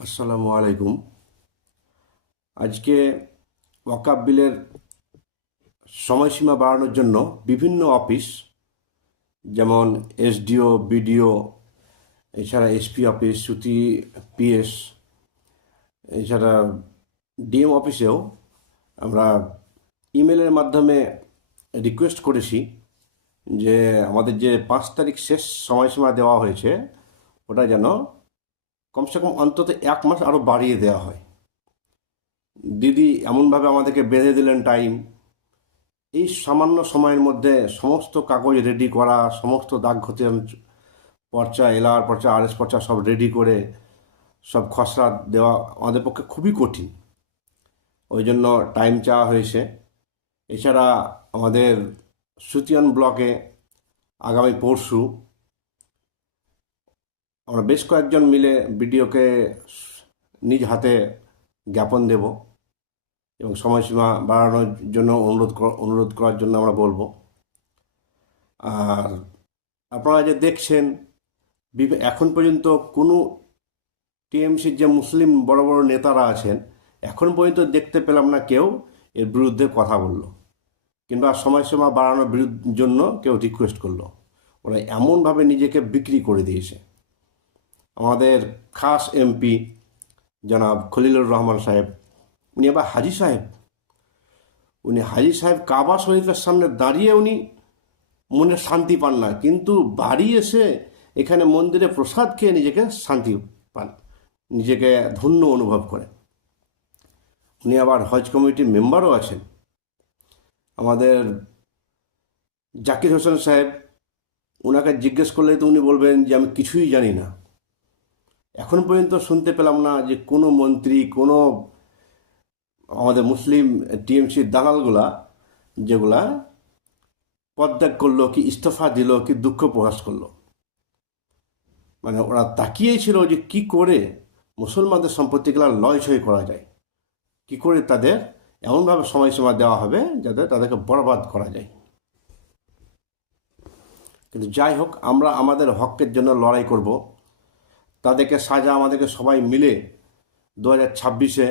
আসসালামু আলাইকুম। আজকে ওয়াকাব বিলের সময়সীমা বাড়ানোর জন্য বিভিন্ন অফিস, যেমন এসডিও, বিডিও, এছাড়া এসপি অফিস, সুতি, পিএস, এছাড়া ডিএম অফিসেও আমরা ইমেলের মাধ্যমে রিকোয়েস্ট করেছি যে আমাদের যে 5 তারিখ শেষ সময়সীমা দেওয়া হয়েছে ওটা যেন কমসে কম অন্তত 1 মাস আরও বাড়িয়ে দেওয়া হয়। দিদি এমনভাবে আমাদেরকে বেঁধে দিলেন টাইম, এই সামান্য সময়ের মধ্যে সমস্ত কাগজ রেডি করা, সমস্ত দাগ খতিয়ান, পর্চা, এলআর পর্চা, আরএস পর্চা সব রেডি করে সব খসড়া দেওয়া আমাদের পক্ষে খুবই কঠিন। ওই জন্য টাইম চাওয়া হয়েছে। এছাড়া আমাদের সুতিয়ান ব্লকে আগামী পরশু আমরা বেশ কয়েকজন মিলে বিডিওকে নিজ হাতে জ্ঞাপন দেব এবং সময়সীমা বাড়ানোর জন্য অনুরোধ করার জন্য আমরা বলবো। আর আপনারা যে দেখছেন, এখন পর্যন্ত কোনো টিএমসির যে মুসলিম বড় বড় নেতারা আছেন, এখন পর্যন্ত দেখতে পেলাম না কেউ এর বিরুদ্ধে কথা বলল কিংবা সময়সীমা বাড়ানোর জন্য কেউ রিকোয়েস্ট করলো। ওরা এমনভাবে নিজেকে বিক্রি করে দিয়েছে। আমাদের খাস এমপি জনাব খলিলুর রহমান সাহেব, উনি আবার হাজি সাহেব। উনি হাজি সাহেব কাবা শরীফের সামনে দাঁড়িয়ে উনি মনে শান্তি পান না, কিন্তু বাড়ি এসে এখানে মন্দিরে প্রসাদ খেয়ে নিজেকে শান্তি পান, নিজেকে ধন্য অনুভব করেন। উনি আবার হজ কমিটির মেম্বারও আছেন। আমাদের জাকির হোসেন সাহেব, ওনাকে জিজ্ঞেস করলে তো উনি বলবেন যে আমি কিছুই জানি না। এখন পর্যন্ত শুনতে পেলাম না যে কোনো মন্ত্রী, কোনো আমাদের মুসলিম টিএমসির দালালগুলা যেগুলা পদত্যাগ করলো, কি ইস্তফা দিল, কি দুঃখ প্রকাশ করলো। মানে ওরা তাকিয়েই ছিল যে কি করে মুসলমানদের সম্পত্তিগুলো লয়ছয় করা যায়, কি করে তাদের এমনভাবে সময়সীমা দেওয়া হবে যাতে তাদেরকে বরবাদ করা যায়। কিন্তু যাই হোক, আমরা আমাদের হকের জন্য লড়াই করব। তাদেরকে সাজা আমাদেরকে সবাই মিলে 2026-এ